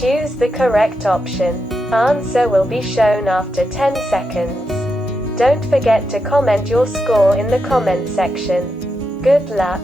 Choose the correct option. Answer will be shown after 10 seconds. Don't forget to comment your score in the comment section. Good luck!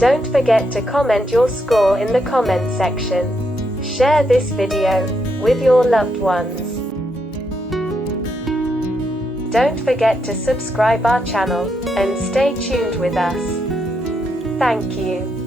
Don't forget to comment your score in the comment section. Share this video with your loved ones. Don't forget to subscribe our channel and stay tuned with us. Thank you.